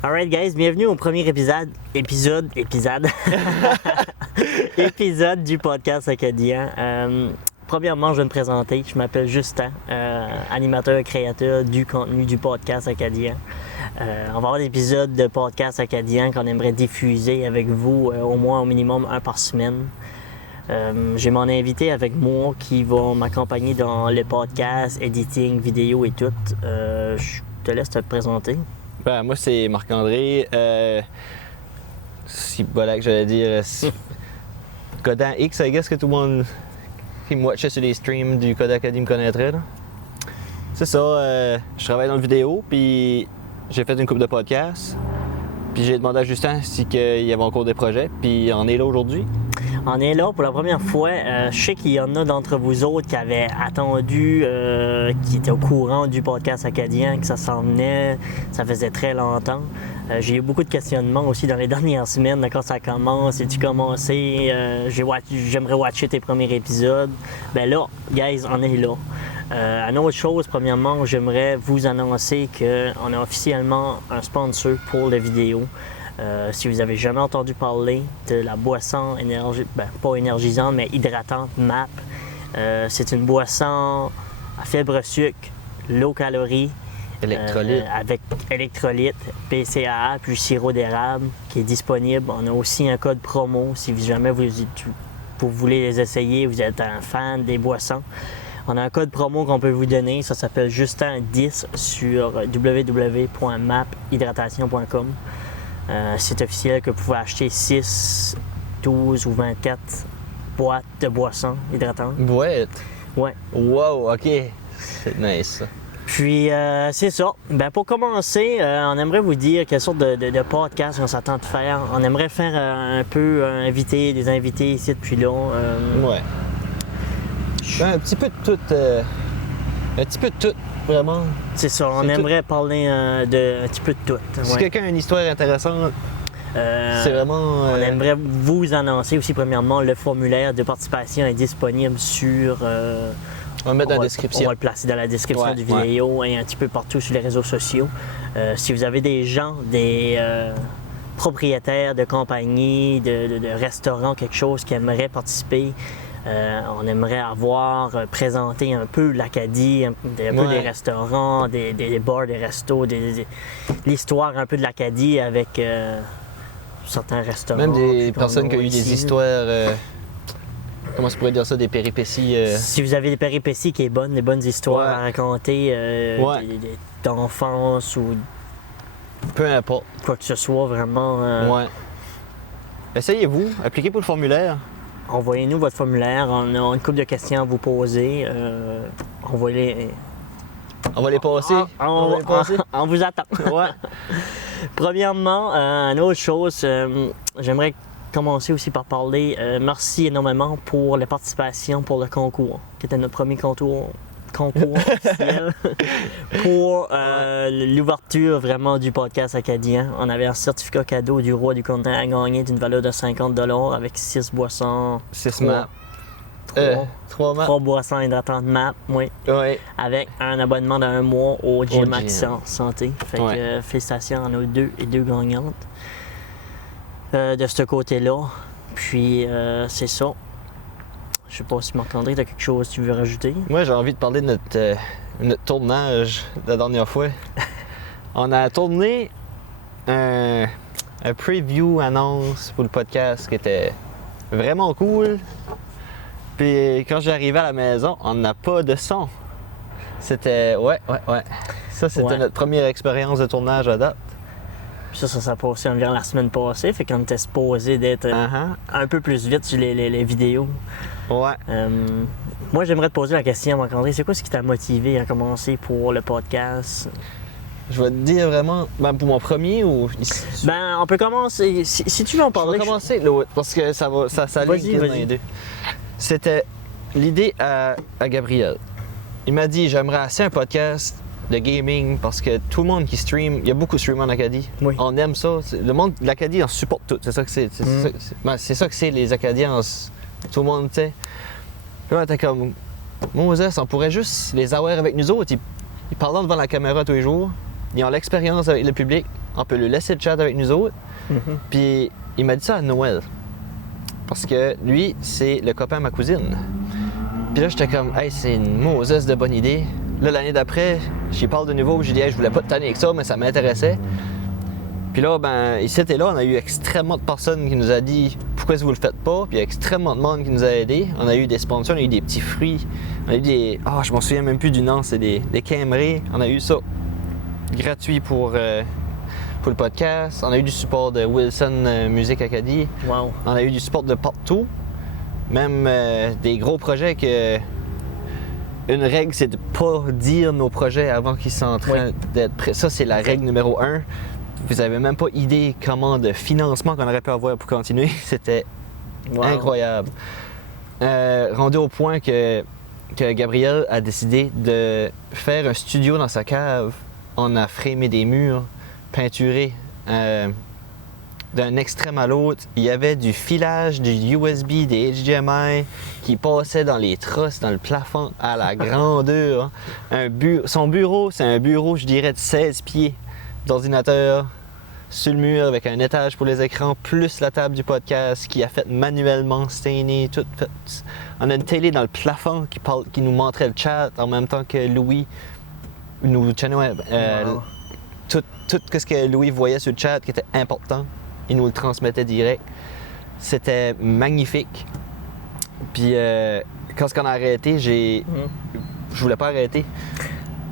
Alright guys, bienvenue au premier épisode épisode du podcast acadien. Premièrement, je vais me présenter. Je m'appelle Justin, animateur et créateur du contenu du podcast acadien. On va avoir des épisodes de podcast acadien qu'on aimerait diffuser avec vous au moins au minimum un par semaine. J'ai mon invité avec moi qui va m'accompagner dans le podcast, editing, vidéo et tout. Je te laisse te présenter. Ben, moi, c'est Marc-André. Si voilà que j'allais dire. Codan X, I guess que tout le monde qui me watchait sur les streams du Code Academy me connaîtrait. Là. C'est ça. Je travaille dans le vidéo, puis j'ai fait une couple de podcasts. Puis j'ai demandé à Justin si il y avait encore des projets, puis on est là aujourd'hui. On est là pour la première fois. Je sais qu'il y en a d'entre vous autres qui avaient attendu, qui étaient au courant du podcast acadien, que ça s'en venait. Ça faisait très longtemps. J'ai eu beaucoup de questionnements aussi dans les dernières semaines de quand ça commence. Es-tu commencé? J'aimerais watcher tes premiers épisodes. Ben là, guys, on est là. Une autre chose, premièrement, j'aimerais vous annoncer qu'on a officiellement un sponsor pour la vidéo. Si vous avez jamais entendu parler de la boisson pas énergisante, mais hydratante MAP, c'est une boisson à faible sucre, low calories, Électrolyte. avec électrolyte, PCAA, puis sirop d'érable qui est disponible. On a aussi un code promo si jamais vous voulez les essayer, vous êtes un fan des boissons. On a un code promo qu'on peut vous donner, ça s'appelle Justin10 sur www.maphydratation.com. C'est officiel que vous pouvez acheter 6, 12 ou 24 boîtes de boissons hydratantes. Boîte? Ouais. Wow, ok. C'est nice ça. Puis, c'est ça. Ben, pour commencer, on aimerait vous dire quelle sorte de podcast on s'attend de faire. On aimerait faire un peu inviter des invités ici depuis là. Ouais. Un petit peu de tout. Un petit peu de tout, vraiment. C'est ça, on aimerait parler de un petit peu de tout. Si Ouais. quelqu'un a une histoire intéressante, c'est vraiment. On aimerait vous annoncer aussi, premièrement, le formulaire de participation est disponible sur. On va le mettre dans la On description. va le placer dans la description Ouais, du vidéo et un petit peu partout sur les réseaux sociaux. Si vous avez des gens, des propriétaires de compagnies, de restaurants, quelque chose qui aimeraient participer, on aimerait présenter un peu l'Acadie, un peu des restaurants, des bars, des restos, l'histoire un peu de l'Acadie avec certains restaurants. Même des qu'on personnes a qui ont eu ici. des histoires. Comment je pourrais dire ça? Des péripéties. Si vous avez des péripéties qui est bonnes, des bonnes histoires à raconter d'enfance ou Peu importe. quoi que ce soit, vraiment, Ouais. Essayez-vous, appliquez pour le formulaire. envoyez-nous votre formulaire. On a une couple de questions à vous poser. Envoyez-les. On va les passer. On va les passer. On vous attend. Ouais. Premièrement, une autre chose, j'aimerais commencer aussi par parler. Merci énormément pour la participation pour le concours, qui était notre premier concours officiel pour l'ouverture vraiment du podcast acadien. On avait un certificat cadeau du roi du contenu à gagner d'une valeur de 50$ avec 6 boissons. 6 maps. 3 maps. 3 boissons hydratantes MAP, oui. Ouais. Avec un abonnement d'un mois au Gym gym. Action Santé. Fait que Ouais. félicitations, on a eu deux gagnantes de ce côté-là. Puis c'est ça. Je sais pas si Marc-André, tu as quelque chose que tu veux rajouter? Moi, j'ai envie de parler de notre tournage de la dernière fois. On a tourné un preview annonce pour le podcast qui était vraiment cool. Puis quand j'ai arrivé à la maison, on n'a pas de son. C'était. Ouais. Ça, c'était notre première expérience de tournage à date. Puis ça s'est passé environ la semaine passée. Fait qu'on était supposé d'être un peu plus vite sur les vidéos. Ouais. Moi, j'aimerais te poser la question, Marc-André. C'est quoi ce qui t'a motivé à commencer pour le podcast? Je vais te dire vraiment, pour mon premier ou... Ben, on peut commencer. Si tu veux en Je parler. vais commencer l'autre, parce que ça Vas-y, ligue dans les deux. C'était l'idée à Gabriel. Il m'a dit, j'aimerais assez un podcast de gaming parce que tout le monde qui stream, il y a beaucoup de streamers en Acadie. Oui. On aime ça. Le monde de l'Acadie, on supporte tout. C'est ça que c'est. C'est ça que c'est les Acadiens. Tout le monde, tu sais. Puis là, t'es comme, Moses, on pourrait juste les avoir avec nous autres. Ils parlent devant la caméra tous les jours. Ils ont l'expérience avec le public. on peut lui laisser le chat avec nous autres. Puis il m'a dit ça à Noël. Parce que lui, c'est le copain de ma cousine. Puis là, j'étais comme, hey, c'est une Moses de bonne idée. Là, l'année d'après, j'y parle de nouveau, j'ai dit, hey, je voulais pas te tanner avec ça, mais ça m'intéressait. Puis là, ben, ici et là, on a eu extrêmement de personnes qui nous a dit pourquoi vous le faites pas. Puis il y a extrêmement de monde qui nous a aidés. On a eu des sponsors, on a eu des petits fruits. On a eu des. Ah, je m'en souviens même plus du nom, c'est des Camrys. On a eu ça gratuit pour le podcast. On a eu du support de Wilson Music Acadie. Wow. On a eu du support de partout. Même des gros projets que. Une règle, c'est de pas dire nos projets avant qu'ils sont en train d'être prêts. Ça, c'est la règle numéro 1. Vous n'avez même pas idée comment de financement qu'on aurait pu avoir pour continuer. C'était incroyable. Rendu au point que Gabriel a décidé de faire un studio dans sa cave. On a framé des murs, peinturé d'un extrême à l'autre. Il y avait du filage, du USB, des HDMI qui passaient dans les trosses, dans le plafond à la grandeur. Son bureau, c'est un bureau, je dirais, de 16 pieds d'ordinateur sur le mur avec un étage pour les écrans, plus la table du podcast qui a fait manuellement stainer, tout fait. On a une télé dans le plafond qui nous montrait le chat en même temps que Louis nous tout ce que Louis voyait sur le chat qui était important, il nous le transmettait direct. C'était magnifique. Puis quand on a arrêté, je voulais pas arrêter.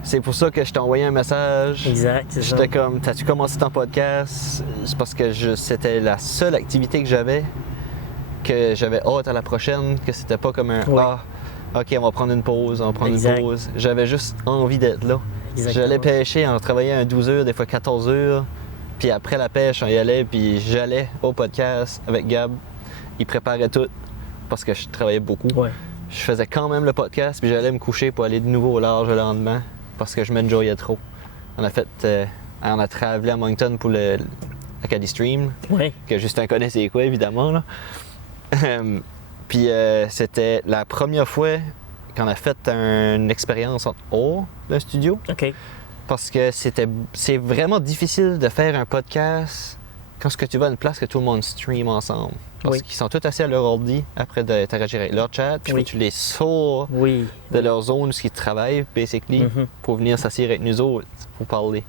C'est pour ça que je t'ai envoyé un message. Exact, c'est ça. J'étais comme, t'as-tu commencé ton podcast? C'est parce que c'était la seule activité que j'avais hâte à la prochaine, que c'était pas comme un OK, on va prendre une pause, J'avais juste envie d'être là. Exactement. J'allais pêcher, on travaillait un 12 heures, des fois 14 heures. Puis après la pêche, on y allait, puis j'allais au podcast avec Gab. Il préparait tout parce que je travaillais beaucoup. Ouais. Je faisais quand même le podcast, puis j'allais me coucher pour aller de nouveau au large le lendemain parce que je m'enjoyais trop. On a travelé à Moncton pour l'Acadie Stream, que Justin connaît c'est quoi, évidemment. Là. Puis c'était la première fois qu'on a fait une expérience en hors d'un studio. OK. Parce que c'est vraiment difficile de faire un podcast quand tu vas à une place que tout le monde stream ensemble. Parce qu'ils sont tous assis à leur ordi après d'interagir avec leur chat, puis tu les sors de leur zone où ils travaillent, basically, pour venir s'asseoir avec nous autres, pour parler.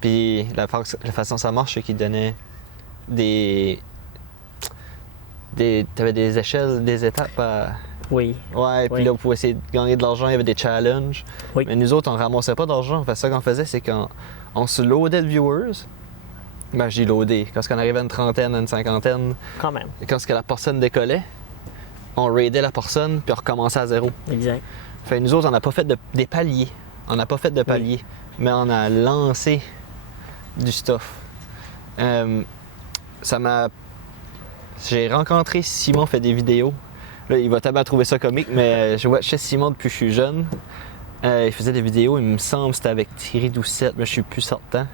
Puis la façon dont ça marche, c'est qu'ils donnaient t'avais des échelles, des étapes à... Oui. Ouais, puis là, pour essayer de gagner de l'argent, il y avait des challenges. Oui. Mais nous autres, on ramassait pas d'argent. Fait, ça qu'on faisait, c'est qu'on se loadait de viewers. Ben, j'ai loadé. Quand on arrivait à une trentaine, à une cinquantaine, quand même. Quand la personne décollait, on raidait la personne, puis on recommençait à zéro. Exact. Fait, nous autres, on n'a pas fait des paliers. On n'a pas fait de paliers, mais on a lancé du stuff. J'ai rencontré Simon, fait des vidéos. Là, il va tellement trouver ça comique, mais je watchais Simon depuis que je suis jeune. Il faisait des vidéos, il me semble que c'était avec Thierry Doucette, mais je suis plus certain.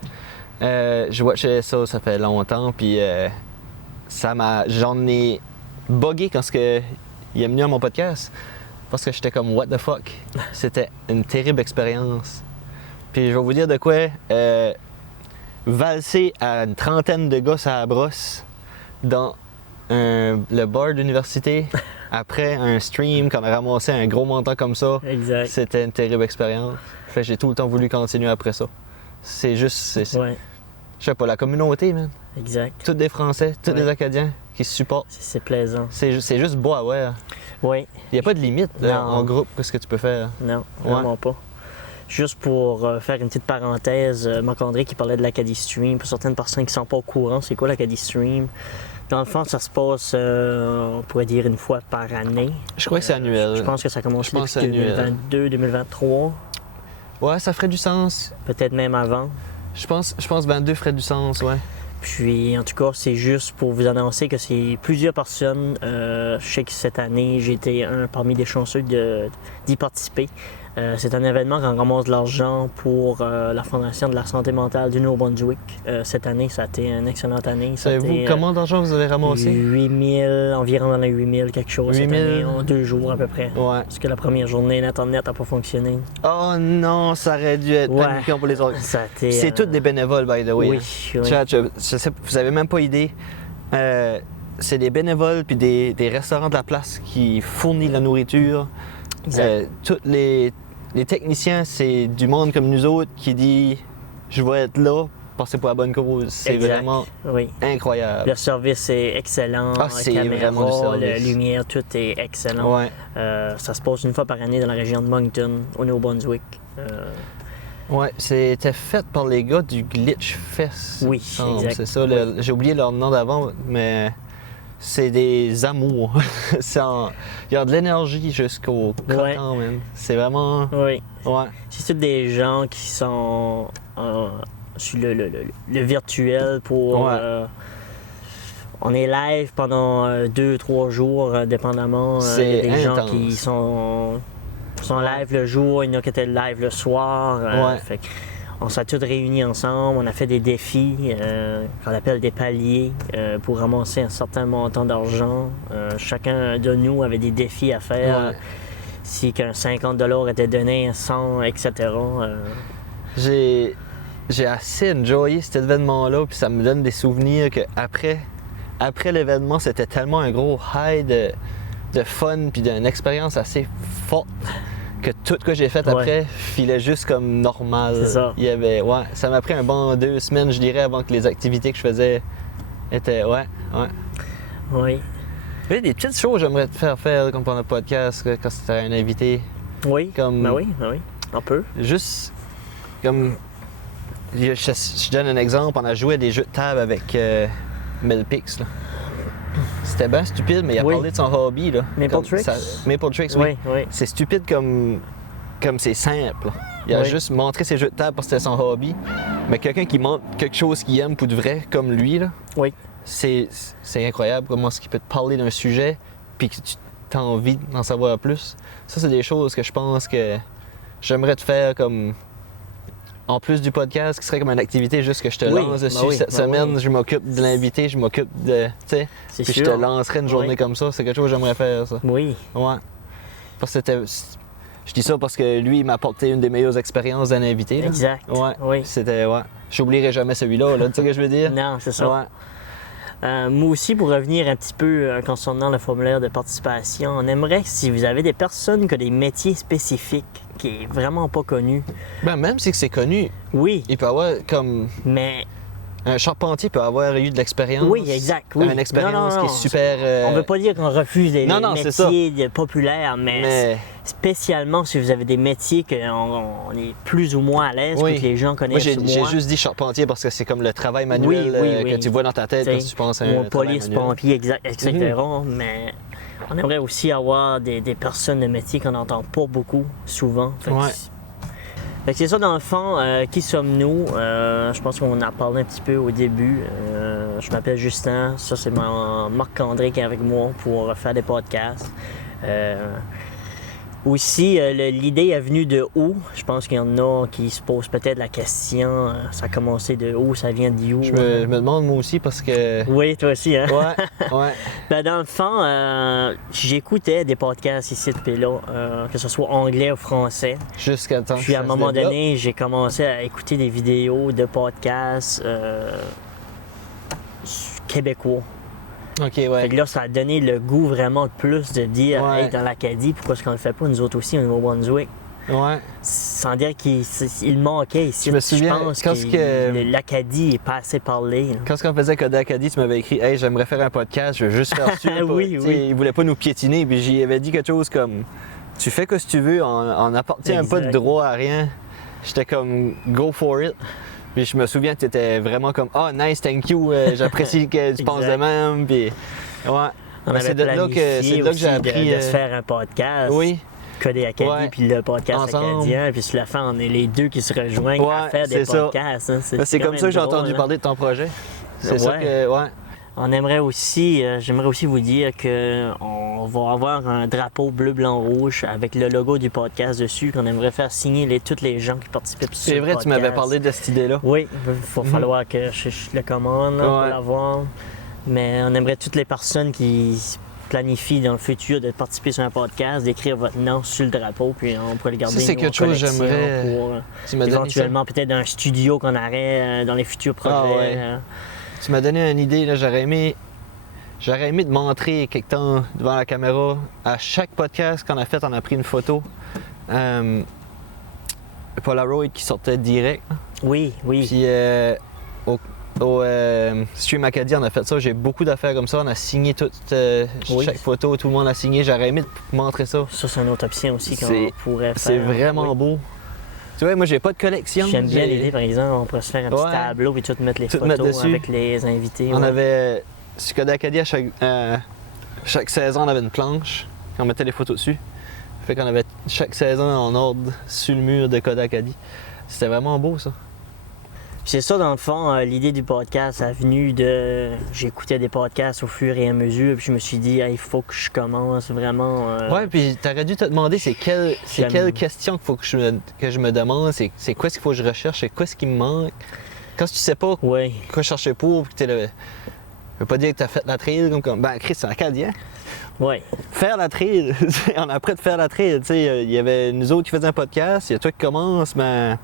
Je watchais ça fait longtemps, puis j'en ai buggé quand il est venu à mon podcast, parce que j'étais comme « what the fuck ». C'était une terrible expérience. Puis je vais vous dire de quoi, valser à une trentaine de gars à la brosse dans le bar d'université après un stream, qu'on a ramassé un gros montant comme ça, c'était une terrible expérience. Fait, j'ai tout le temps voulu continuer après ça. C'est juste, je sais pas, la communauté, man. Exact. Tous des Français, tous des Acadiens qui se supportent. C'est plaisant. C'est juste beau à voir. Oui. Il n'y a pas de limite en groupe, qu'est-ce que tu peux faire. Non, vraiment pas. Juste pour faire une petite parenthèse, Marc-André qui parlait de l'Acadie Stream, pour certaines personnes qui ne sont pas au courant, c'est quoi l'Acadie Stream? Dans le fond, ça se passe, on pourrait dire, une fois par année. Je crois que c'est annuel. Je pense que ça commence depuis 2022, 2023. Ouais, ça ferait du sens. Peut-être même avant. Je pense 22 ferait du sens, ouais. Puis, en tout cas, c'est juste pour vous annoncer que c'est plusieurs personnes. Je sais que cette année, j'ai été un parmi des chanceux d'y participer. C'est un événement qu'on ramasse de l'argent pour la Fondation de la santé mentale du Nouveau-Brunswick. Cette année, ça a été une excellente année. Savez-vous combien d'argent vous avez ramassé? 8 000, environ dans les 8 000, quelque chose 8 000? cette année, en 2 jours à peu près. Ouais. Parce que la première journée, l'Internet n'a pas fonctionné. Oh non, ça aurait dû être paniquant pour les autres. C'est tous des bénévoles, by the way. Oui, hein. oui. Je sais, vous avez même pas idée. C'est des bénévoles puis des restaurants de la place qui fournissent la nourriture. Tous les techniciens, c'est du monde comme nous autres qui dit « Je vais être là parce que c'est pour la bonne cause ». C'est vraiment incroyable. Le service est excellent, c'est la caméra, vraiment du service. la lumière, tout est excellent. Ouais. Ça se passe une fois par année dans la région de Moncton, au Nouveau-Brunswick. Ouais, c'était fait par les gars du Glitch Fest. Oui, exact. C'est ça, j'ai oublié leur nom d'avant, mais c'est des amours. Il y a de l'énergie jusqu'au croquant, même. C'est vraiment... Oui. Ouais. C'est tous des gens qui sont sur le virtuel pour... on est live pendant 2-3 jours, dépendamment. Il y a des gens qui sont live le jour, il y en a qui étaient live le soir. Fait on s'est tous réunis ensemble, on a fait des défis qu'on appelle des paliers pour ramasser un certain montant d'argent. Chacun de nous avait des défis à faire. Si qu'un 50 $ était donné, 100, etc. J'ai assez enjoyé cet événement-là, puis ça me donne des souvenirs que après l'événement, c'était tellement un gros high de fun puis d'une expérience assez forte que tout ce que j'ai fait après filait juste comme normal. C'est ça. Ça m'a pris un bon 2 semaines, je dirais, avant que les activités que je faisais étaient... Oui. Il y a des petites choses que j'aimerais te faire comme pendant le podcast, quand c'était un invité. Oui, comme, oui, on peut. Juste comme... Je donne un exemple, on a joué à des jeux de table avec Melpix, là. C'était bien stupide, mais il a parlé de son hobby, là. Maple Tricks? Maple Tricks, oui. C'est stupide comme c'est simple. Il a juste montré ses jeux de table parce que c'était son hobby. Mais quelqu'un qui montre quelque chose qu'il aime pour de vrai, comme lui, là, c'est incroyable comment est-ce qu'il peut te parler d'un sujet puis que tu as envie d'en savoir plus. Ça, c'est des choses que je pense que j'aimerais te faire comme... En plus du podcast, qui serait comme une activité juste que je te lance dessus. Cette semaine, je m'occupe de l'invité, je m'occupe de... Tu sais, puis je te lancerai une journée comme ça. C'est quelque chose que j'aimerais faire, ça. Oui. Ouais. Parce que je dis ça parce que lui, il m'a apporté une des meilleures expériences d'un invité. Là. Exact. Ouais. Oui. C'était... Ouais. J'oublierai jamais celui-là, là. Tu sais ce que je veux dire? Non, c'est ça. Ouais. Moi aussi, pour revenir un petit peu concernant le formulaire de participation, on aimerait, si vous avez des personnes qui ont des métiers spécifiques qui est vraiment pas connu. Ben, même si c'est connu, il peut avoir comme... Mais... Un charpentier peut avoir eu de l'expérience. Oui, exact. Oui. Une expérience qui est super... On ne veut pas dire qu'on refuse les métiers populaires, mais spécialement si vous avez des métiers qu'on est plus ou moins à l'aise, que les gens connaissent moins. Moi, j'ai juste dit charpentier parce que c'est comme le travail manuel que tu vois dans ta tête quand tu penses à un police, pompier, etc. Mais on aimerait aussi avoir des personnes de métier qu'on n'entend pas beaucoup, souvent. Fait que c'est ça, dans le fond, qui sommes-nous? Je pense qu'on en a parlé un petit peu au début. Je m'appelle Justin, ça c'est Marc-André qui est avec moi pour faire des podcasts. Aussi, l'idée est venue de où? Je pense qu'il y en a qui se posent peut-être la question, ça a commencé de où, ça vient d'où? Je me demande moi aussi parce que... Oui, toi aussi, hein? Ouais. Ben, dans le fond, j'écoutais des podcasts ici et là, que ce soit anglais ou français. Jusqu'à temps. Puis à un moment donné, j'ai commencé à écouter des vidéos de podcasts québécois. OK, ouais. Fait que là, ça a donné le goût vraiment de plus de dire, hey, dans l'Acadie, pourquoi est-ce qu'on le fait pas nous autres aussi au Nouveau-Brunswick? Ouais. Sans dire qu'il manquait ici. Je me souviens, l'Acadie est pas assez parlé. Là. Quand on faisait Coda Acadie, tu m'avais écrit « Hey, j'aimerais faire un podcast, je veux juste faire ça. » Oui. Il voulait pas nous piétiner, puis j'y avais dit quelque chose comme « Tu fais ce que tu veux, on n'appartient pas de droit à rien. » J'étais comme « Go for it. » Puis je me souviens que tu étais vraiment comme « Ah, nice, thank you, j'apprécie que tu penses de même. » Puis ouais. C'est de là que j'ai appris de se faire un podcast. Oui. Coda Acadie puis le podcast acadien, puis sur la fin, on est les deux qui se rejoignent à faire des podcasts. Hein. C'est comme ça que j'ai entendu parler de ton projet. C'est ça que, On aimerait aussi, j'aimerais aussi vous dire qu'on va avoir un drapeau bleu, blanc, rouge avec le logo du podcast dessus, qu'on aimerait faire signer tous les gens qui participent sur C'est le vrai, podcast. tu m'avais parlé de cette idée-là. Oui, il va falloir que je le commande là, pour Ouais. l'avoir. Mais on aimerait toutes les personnes qui planifient dans le futur de participer sur un podcast, d'écrire votre nom sur le drapeau, puis on pourrait le garder Ça, c'est nous, quelque en chose que collection j'aimerais. pour Tu m'as donné ça. éventuellement peut-être un studio qu'on aurait dans les futurs projets. Ah ouais. Tu m'as donné une idée, là, j'aurais aimé de montrer quelque temps devant la caméra. À chaque podcast qu'on a fait, on a pris une photo. Polaroid qui sortait direct. Oui, oui. Puis au Stream Acadie, on a fait ça. J'ai beaucoup d'affaires comme ça. On a signé Oui. chaque photo, tout le monde a signé. J'aurais aimé te montrer ça. Ça, c'est une autre option aussi qu'on C'est- pourrait faire. C'est vraiment Oui. beau. Tu vois, moi, j'ai pas de collection. J'aime bien J'ai- l'idée, par exemple, on pourrait se faire un petit Ouais. tableau et tout mettre les Tout photos mettre dessus. avec les invités. On ouais. avait. Sur Code Acadie, à chaque saison, on avait une planche. On mettait les photos dessus. Fait qu'on avait chaque saison en ordre sur le mur de Code Acadie. C'était vraiment beau, ça. Puis c'est ça, dans le fond, l'idée du podcast a venu de... J'écoutais des podcasts au fur et à mesure, puis je me suis dit, il faut que je commence vraiment... Ouais, puis t'aurais dû te demander c'est J'aime- quelle question qu'il faut que je me demande, c'est quoi ce qu'il faut que je recherche, c'est quoi ce qui me manque. Quand tu sais pas Oui, quoi chercher pour, puis que t'es là. Je veux pas dire que t'as fait la trail comme. Ben, Chris, c'est acadien. oui. Faire la trail, on a après de faire la trail. Tu sais, il y avait nous autres qui faisaient un podcast, il y a toi qui commence, mais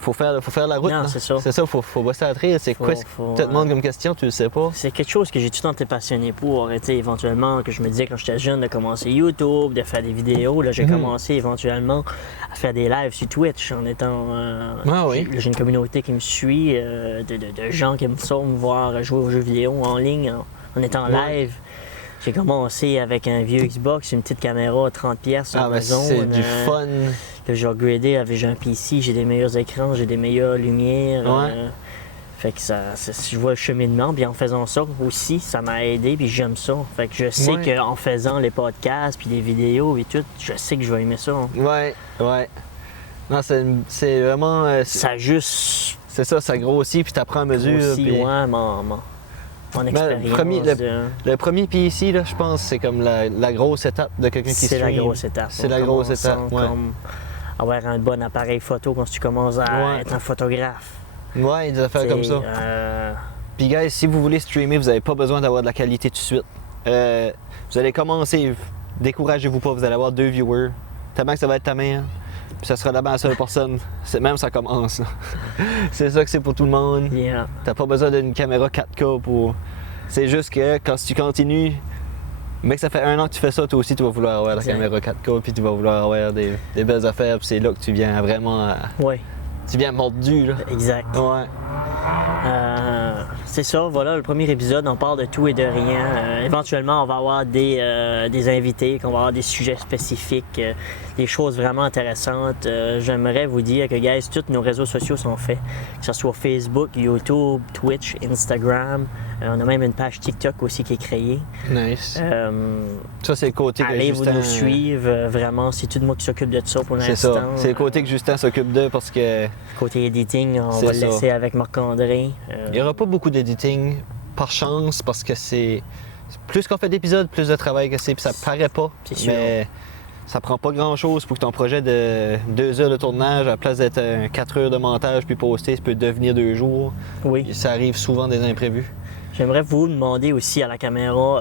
faut faire la route. Non, là. c'est ça. C'est ça, faut bosser la trail. C'est quoi ce Faut, que tu te demandes comme question, tu le sais pas. C'est quelque chose que j'ai tout le temps été passionné pour. Tu sais, éventuellement, que je me disais quand j'étais jeune de commencer YouTube, de faire des vidéos. Là, j'ai commencé éventuellement à faire des lives sur Twitch en étant. Ah oui. J'ai une communauté qui me suit, de gens qui me sont me voir jouer aux jeux vidéo en ligne en étant Ouais. live. J'ai commencé avec un vieux Xbox, une petite caméra à 30$ sur Ah, ben Amazon. c'est du fun. Que j'ai upgradé avec j'ai un PC, j'ai des meilleurs écrans, j'ai des meilleures lumières. Ouais. Fait que je vois le cheminement, puis en faisant ça aussi, ça m'a aidé, puis j'aime ça. Fait que je sais Ouais. qu'en faisant les podcasts, puis les vidéos et tout, je sais que je vais aimer ça. Ouais, ouais. Non, c'est vraiment. Ça juste C'est ça, ça grossit puis t'apprends à mesure. aussi, puis- ouais, mon expérience. Le premier PC, là, je pense, c'est comme la grosse étape de quelqu'un qui c'est la stream. grosse étape. C'est En la grosse commençant étape, ouais. comme avoir un bon appareil photo quand tu commences à Ouais. être un photographe. Ouais, des affaires comme ça. Puis, guys, si vous voulez streamer, vous n'avez pas besoin d'avoir de la qualité tout de suite. Vous allez commencer, découragez-vous pas, vous allez avoir 2 viewers. Tellement que ça va être ta mère, puis ça sera la seule personne. Même ça commence. là. C'est ça que c'est pour tout le monde. Yeah. T'as pas besoin d'une caméra 4K pour. C'est juste que quand tu continues, mais que ça fait 1 an que tu fais ça, toi aussi tu vas vouloir avoir la Exact. caméra 4K, puis tu vas vouloir avoir des belles affaires, puis c'est là que tu viens vraiment. Ouais, Tu viens mordu, là. exact. Ouais. C'est ça, voilà, le premier épisode, on parle de tout et de rien. Éventuellement, on va avoir des invités, qu'on va avoir des sujets spécifiques, des choses vraiment intéressantes. J'aimerais vous dire que, guys, tous nos réseaux sociaux sont faits, que ce soit Facebook, YouTube, Twitch, Instagram. On a même une page TikTok aussi qui est créée. Nice. Euh, Ça, c'est le côté que allez vous Justin. nous suivre, vraiment, c'est tout moi qui s'occupe de ça pour C'est l'instant. ça. C'est le côté que Justin s'occupe de parce que Côté editing, on C'est va le ça. laisser avec Marc-André. il n'y aura pas beaucoup d'editing par chance parce que c'est. Plus qu'on fait d'épisodes, plus de travail que c'est, puis ça paraît pas. C'est sûr. Mais ça prend pas grand chose pour que ton projet de 2 heures de tournage, à la place d'être 4 heures de montage puis posté, ça peut devenir 2 jours. Oui. Ça arrive souvent des imprévus. J'aimerais vous demander aussi à la caméra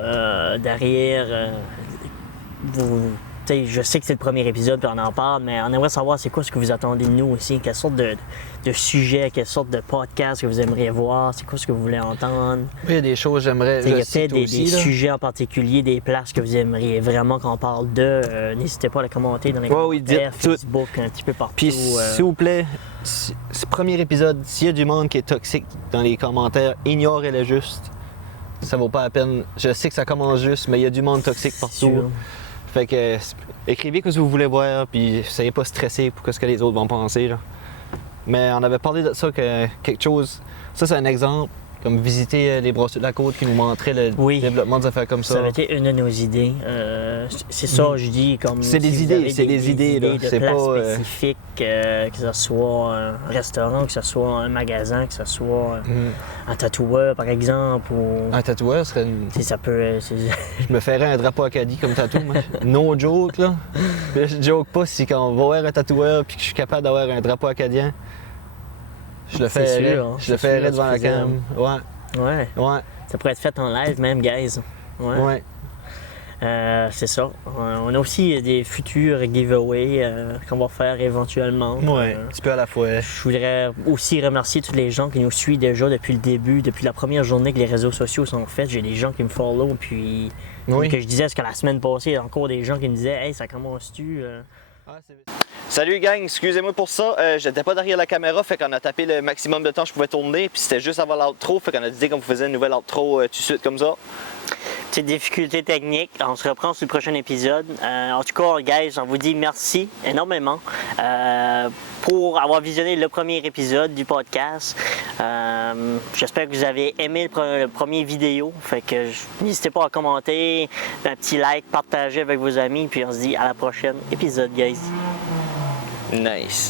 derrière, tu sais, je sais que c'est le premier épisode puis on en parle, mais on aimerait savoir c'est quoi ce que vous attendez de nous aussi, quelle sorte de sujet, quelle sorte de podcast que vous aimeriez voir, c'est quoi ce que vous voulez entendre. Il y a des choses j'aimerais. Il y a je sais, peut-être toi des aussi, là. sujets en particulier, des places que vous aimeriez vraiment qu'on parle de. N'hésitez pas à les commenter dans les Ouais, oui, commentaires, dites tout. Facebook, un petit peu partout. Puis s'il vous plaît, ce premier épisode, s'il y a du monde qui est toxique dans les commentaires, ignorez-le juste. Ça vaut pas la peine. Je sais que ça commence juste, mais il y a du monde toxique C'est partout. sûr. Fait que écrivez ce que vous voulez voir, puis soyez pas stressé pour ce que les autres vont penser. Là. Mais on avait parlé de ça, que quelque chose. Ça, c'est un exemple. comme visiter les brossures de la côte qui nous montraient le développement des affaires comme ça. Ça avait été une de nos idées. C'est ça, je dis, comme c'est des idées, c'est des idées là. De c'est places pas spécifiques, que ce soit un restaurant, que ce soit un magasin, que ce soit un tatoueur, par exemple. Ou... Un tatoueur serait une... Ça peut... Je me ferais un drapeau Acadie comme tatou, moi. No joke, là. Je joke pas si quand on va voir un tatoueur puis que je suis capable d'avoir un drapeau acadien, je le ferais. Sûr, hein, je le ferais devant la cam. Ouais. Ça pourrait être fait en live même, guys. Ouais. C'est ça. On a aussi des futurs giveaways qu'on va faire éventuellement. Ouais, un petit peu à la fois. Je voudrais aussi remercier tous les gens qui nous suivent déjà depuis le début, depuis la première journée que les réseaux sociaux sont faits. J'ai des gens qui me follow, puis que je disais, parce que la semaine passée, il y a encore des gens qui me disaient « Hey, ça commence-tu? Salut gang, excusez-moi pour ça, j'étais pas derrière la caméra, fait qu'on a tapé le maximum de temps que je pouvais tourner, puis c'était juste avant l'outro, fait qu'on a dit qu'on vous faisait une nouvelle outro tout de suite comme ça. Petite difficulté technique, on se reprend sur le prochain épisode. En tout cas, guys, on vous dit merci énormément pour avoir visionné le premier épisode du podcast. J'espère que vous avez aimé le premier vidéo, fait que n'hésitez pas à commenter, un petit like, partager avec vos amis, puis on se dit à la prochaine épisode, guys. Nice.